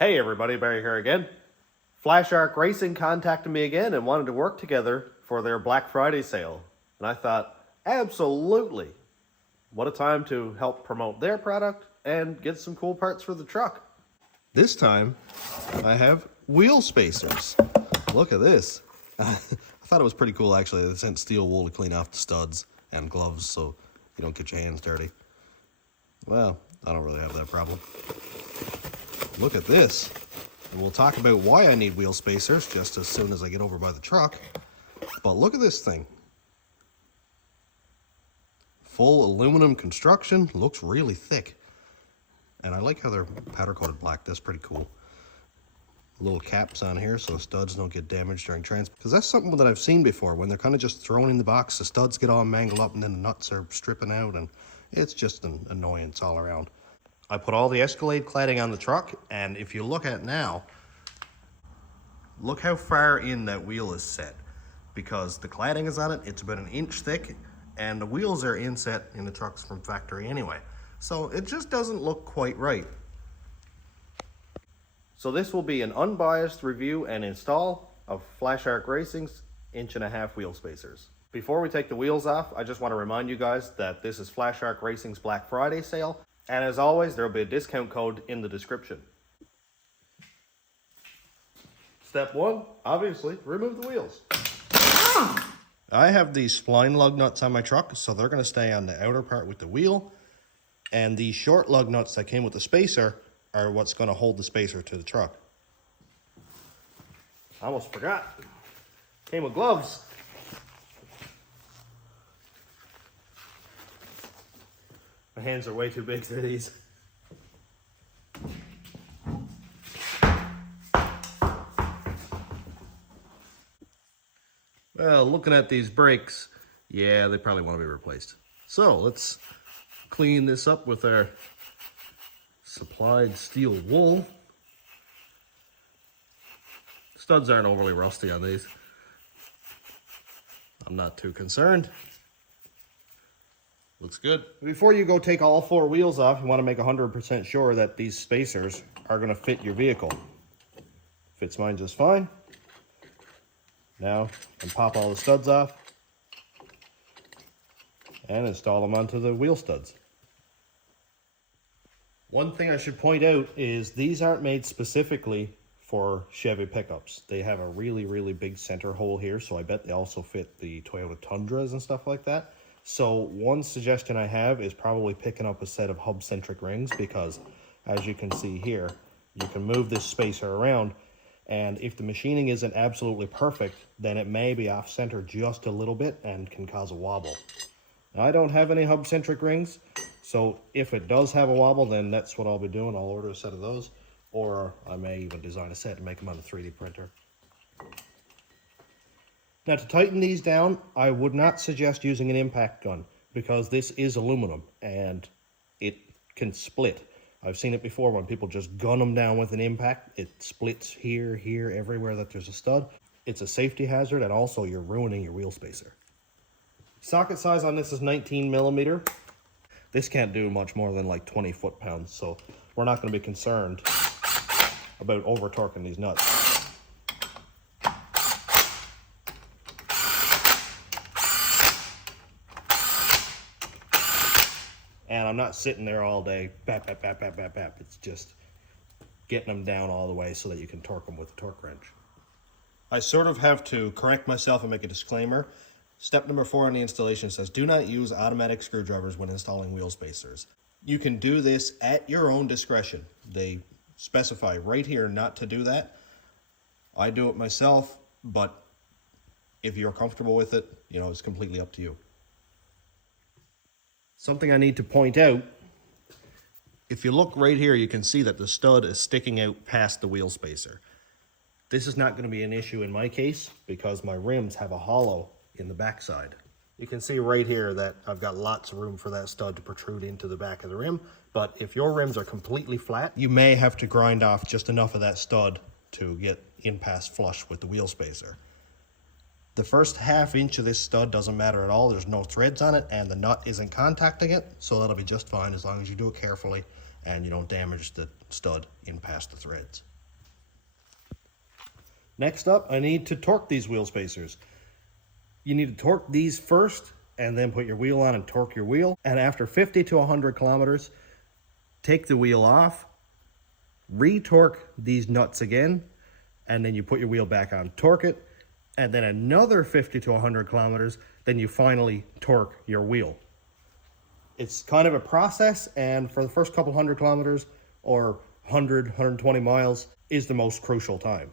Hey everybody, Barry here again. Flashark Racing contacted me again and wanted to work together for their Black Friday sale. And I thought, absolutely. What a time to help promote their product and get some cool parts for the truck. This time, I have wheel spacers. Look at this. I thought it was pretty cool actually. They sent steel wool to clean off the studs and gloves so you don't get your hands dirty. Well, I don't really have that problem. Look at this. And we'll talk about why I need wheel spacers just as soon as I get over by the truck. But look at this thing. Full aluminum construction, looks really thick. And I like how they're powder coated black, that's pretty cool. Little caps on here so studs don't get damaged during transport. Because that's something that I've seen before, when they're kind of just thrown in the box, the studs get all mangled up and then the nuts are stripping out and it's just an annoyance all around. I put all the Escalade cladding on the truck, and if you look at now, look how far in that wheel is set. Because the cladding is on it, it's about 1 inch thick, and the wheels are inset in the trucks from factory anyway. So it just doesn't look quite right. So this will be an unbiased review and install of Flashark Racing's 1.5" wheel spacers. Before we take the wheels off, I just want to remind you guys that this is Flashark Racing's Black Friday sale. And as always, there will be a discount code in the description. Step 1, obviously, remove the wheels. I have these spline lug nuts on my truck, so they're going to stay on the outer part with the wheel. And the short lug nuts that came with the spacer are what's going to hold the spacer to the truck. I almost forgot. Came with gloves. My hands are way too big for these. Well, looking at these brakes, yeah, they probably want to be replaced. So let's clean this up with our supplied steel wool. Studs aren't overly rusty on these. I'm not too concerned. Looks good. Before you go take all 4 wheels off, you want to make 100% sure that these spacers are going to fit your vehicle. Fits mine just fine. Now, I can pop all the studs off and install them onto the wheel studs. One thing I should point out is these aren't made specifically for Chevy pickups. They have a really, really big center hole here, so I bet they also fit the Toyota Tundras and stuff like that. So one suggestion I have is probably picking up a set of hub-centric rings, because as you can see here, you can move this spacer around, and if the machining isn't absolutely perfect, then it may be off-center just a little bit and can cause a wobble. Now, I don't have any hub-centric rings, so if it does have a wobble, then that's what I'll be doing. I'll order a set of those, or I may even design a set and make them on a 3D printer. Now, to tighten these down, I would not suggest using an impact gun, because this is aluminum and it can split. I've seen it before when people just gun them down with an impact. It splits here, here, everywhere that there's a stud. It's a safety hazard, and also you're ruining your wheel spacer. Socket size on this is 19mm. This can't do much more than like 20 foot-pounds, so we're not going to be concerned about over-torquing these nuts. And I'm not sitting there all day, bap, bap, bap, bap, bap, bap. It's just getting them down all the way so that you can torque them with a torque wrench. I sort of have to correct myself and make a disclaimer. Step number 4 on the installation says, do not use automatic screwdrivers when installing wheel spacers. You can do this at your own discretion. They specify right here not to do that. I do it myself, but if you're comfortable with it, you know, it's completely up to you. Something I need to point out, if you look right here, you can see that the stud is sticking out past the wheel spacer. This is not going to be an issue in my case because my rims have a hollow in the backside. You can see right here that I've got lots of room for that stud to protrude into the back of the rim, but if your rims are completely flat, you may have to grind off just enough of that stud to get in past flush with the wheel spacer. The first ½ inch of this stud doesn't matter at all. There's no threads on it and the nut isn't contacting it, so that'll be just fine as long as you do it carefully and you don't damage the stud in past the threads. Next up, I need to torque these wheel spacers. You need to torque these first and then put your wheel on and torque your wheel. And after 50 to 100 kilometers, take the wheel off, re-torque these nuts again, and then you put your wheel back on, torque it, and then another 50 to 100 kilometers, then you finally torque your wheel. It's kind of a process, and for the first couple 100 kilometers or 100, 120 miles is the most crucial time.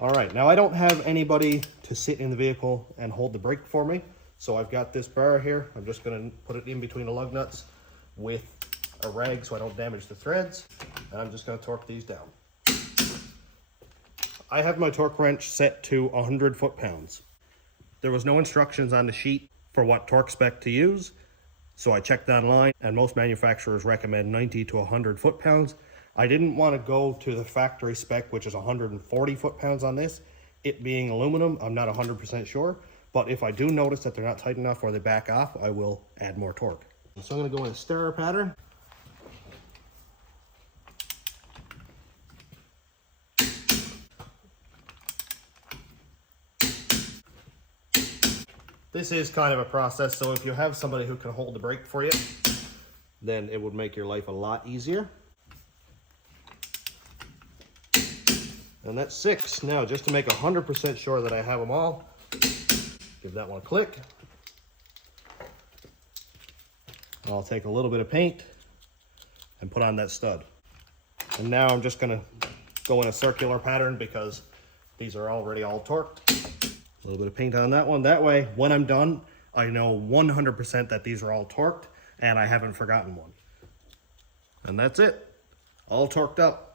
All right, now I don't have anybody to sit in the vehicle and hold the brake for me. So I've got this bar here. I'm just gonna put it in between the lug nuts with a rag so I don't damage the threads. And I'm just gonna torque these down. I have my torque wrench set to 100 foot-pounds. There was no instructions on the sheet for what torque spec to use. So I checked online, and most manufacturers recommend 90 to 100 foot-pounds. I didn't want to go to the factory spec, which is 140 foot-pounds on this. It being aluminum, I'm not 100% sure. But if I do notice that they're not tight enough or they back off, I will add more torque. So I'm going to go in a stirrer pattern. This is kind of a process, so if you have somebody who can hold the brake for you, then it would make your life a lot easier. And that's 6. Now, just to make 100% sure that I have them all, give that one a click. I'll take a little bit of paint and put on that stud. And now I'm just gonna go in a circular pattern because these are already all torqued. A little bit of paint on that one. That way, when I'm done, I know 100% that these are all torqued and I haven't forgotten one. And that's it, all torqued up.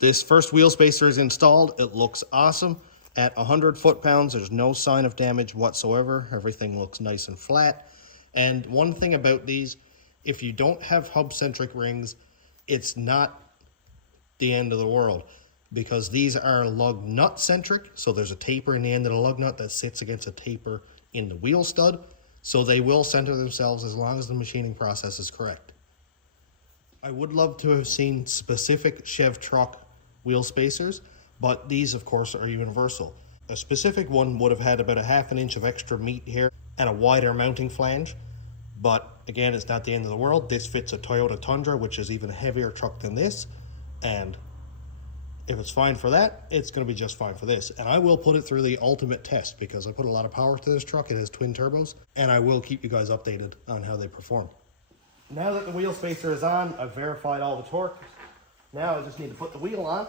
This first wheel spacer is installed. It looks awesome. At 100 foot-pounds, there's no sign of damage whatsoever. Everything looks nice and flat. And one thing about these, if you don't have hub-centric rings, it's not the end of the world, because these are lug nut centric. So there's a taper in the end of the lug nut that sits against a taper in the wheel stud. So they will center themselves as long as the machining process is correct. I would love to have seen specific Chev truck wheel spacers, but these of course are universal. A specific one would have had about a ½ an inch of extra meat here and a wider mounting flange. But again, it's not the end of the world. This fits a Toyota Tundra, which is even a heavier truck than this. And if it's fine for that, it's going to be just fine for this. And I will put it through the ultimate test because I put a lot of power to this truck. It has twin turbos, and I will keep you guys updated on how they perform. Now that the wheel spacer is on, I've verified all the torque. Now I just need to put the wheel on.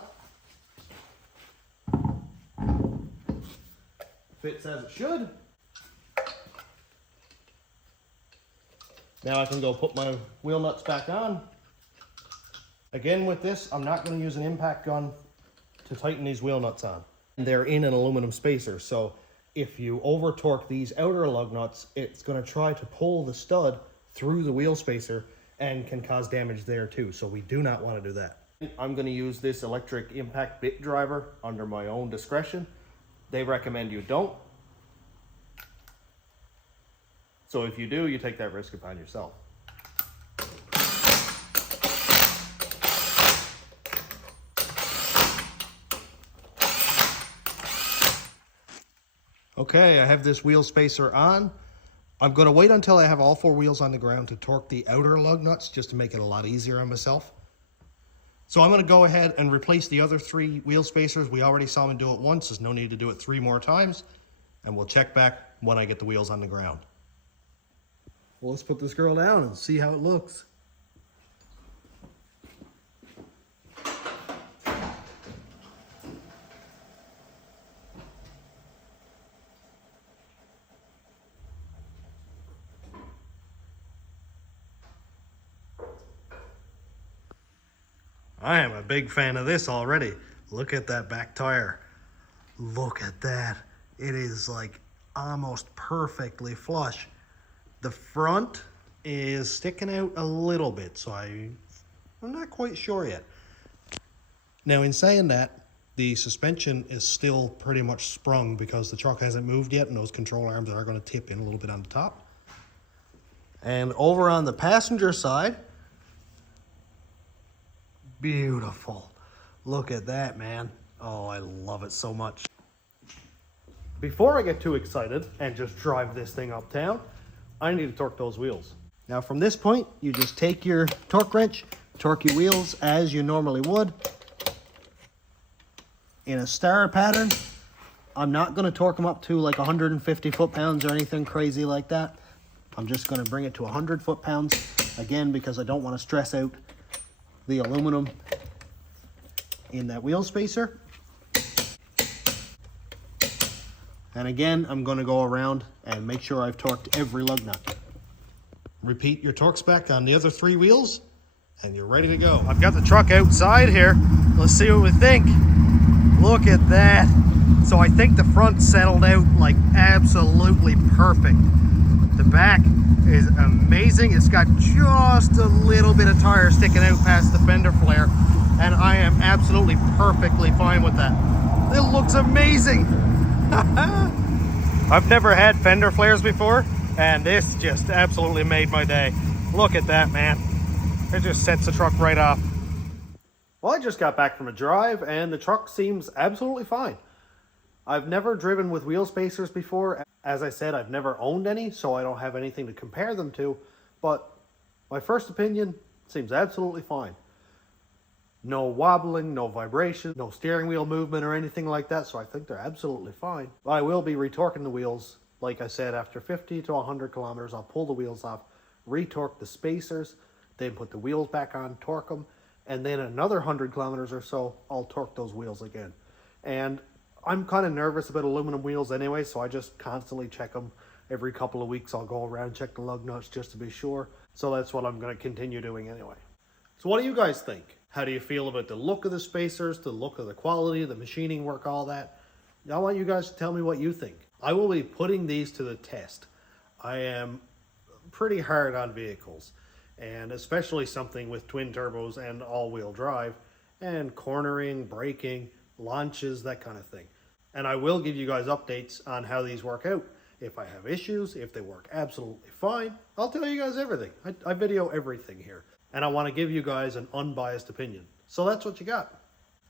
Fits as it should. Now I can go put my wheel nuts back on. Again, with this, I'm not going to use an impact gun to tighten these wheel nuts on. They're in an aluminum spacer, so if you over torque these outer lug nuts, it's going to try to pull the stud through the wheel spacer and can cause damage there too. So we do not want to do that. I'm going to use this electric impact bit driver under my own discretion. They recommend you don't. So if you do, you take that risk upon yourself. Okay, I have this wheel spacer on. I'm going to wait until I have all 4 wheels on the ground to torque the outer lug nuts just to make it a lot easier on myself. So I'm going to go ahead and replace the other 3 wheel spacers. We already saw me do it once. There's no need to do it 3 more times. And we'll check back when I get the wheels on the ground. Well, let's put this girl down and see how it looks. I am a big fan of this already. Look at that back tire. Look at that. It is like almost perfectly flush. The front is sticking out a little bit, so I'm not quite sure yet. Now, in saying that, the suspension is still pretty much sprung because the truck hasn't moved yet, and those control arms are going to tip in a little bit on the top. And over on the passenger side, beautiful. Look at that, man. Oh, I love it so much. Before I get too excited and just drive this thing uptown, I need to torque those wheels. Now from this point, you just take your torque wrench, torque your wheels as you normally would. In a star pattern, I'm not going to torque them up to like 150 foot-pounds or anything crazy like that. I'm just going to bring it to 100 foot-pounds, again, because I don't want to stress out the aluminum in that wheel spacer. And again, I'm going to go around and make sure I've torqued every lug nut. Repeat your torque spec on the other 3 wheels, and you're ready to go. I've got the truck outside here. Let's see what we think. Look at that. So I think the front settled out like absolutely perfect. The back is amazing. It's got just a little bit of tire sticking out past the fender flare, and I am absolutely perfectly fine with that. It looks amazing. I've never had fender flares before, and this just absolutely made my day. Look at that, man. It just sets the truck right off. Well, I just got back from a drive, and the truck seems absolutely fine. I've never driven with wheel spacers before. As I said, I've never owned any, so I don't have anything to compare them to, but my first opinion seems absolutely fine. No wobbling, no vibration, no steering wheel movement or anything like that, so I think they're absolutely fine. I will be retorquing the wheels. Like I said, after 50 to 100 kilometers, I'll pull the wheels off, retorque the spacers, then put the wheels back on, torque them, and then another 100 kilometers or so, I'll torque those wheels again. And I'm kind of nervous about aluminum wheels anyway, so I just constantly check them. Every couple of weeks, I'll go around and check the lug nuts just to be sure. So that's what I'm going to continue doing anyway. So what do you guys think? How do you feel about the look of the spacers, the look of the quality, the machining work, all that? I want you guys to tell me what you think. I will be putting these to the test. I am pretty hard on vehicles, and especially something with twin turbos and all-wheel drive, and cornering, braking, launches, that kind of thing. And I will give you guys updates on how these work out. If I have issues, if they work absolutely fine, I'll tell you guys everything. I video everything here. And I want to give you guys an unbiased opinion. So that's what you got.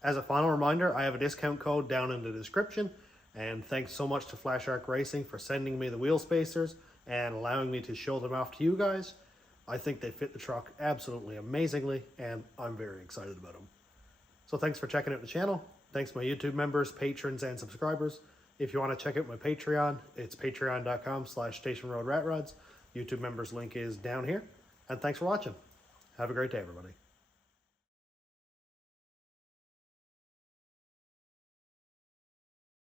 As a final reminder, I have a discount code down in the description. And thanks so much to Flashark Racing for sending me the wheel spacers and allowing me to show them off to you guys. I think they fit the truck absolutely amazingly, and I'm very excited about them. So thanks for checking out the channel. Thanks to my YouTube members, patrons, and subscribers. If you want to check out my Patreon, it's patreon.com/stationroadratrods. YouTube members link is down here. And thanks for watching. Have a great day, everybody.